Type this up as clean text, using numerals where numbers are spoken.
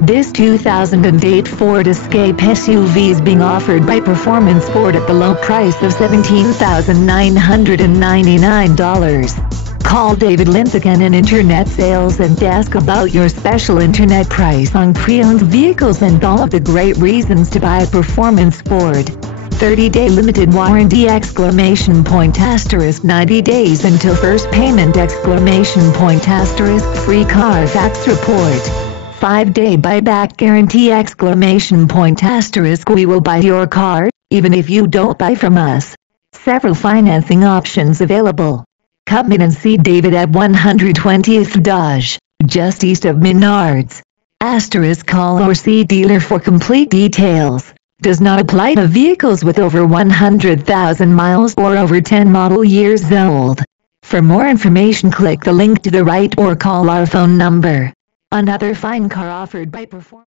This 2008 Ford Escape SUV is being offered by Performance Ford at the low price of $17,999. Call David Lincecum in Internet Sales and ask about your special internet price on pre-owned vehicles and all of the great reasons to buy a Performance Ford. 30-day limited warranty ! 90 days until first payment ! Free Carfax report. 5-day buyback guarantee ! We will buy your car, even if you don't buy from us. Several financing options available. Come in and see David at 120th Dodge, just east of Menards. Call or see dealer for complete details. Does not apply to vehicles with over 100,000 miles or over 10 model years old. For more information, click the link to the right or call our phone number. Another fine car offered by Performance.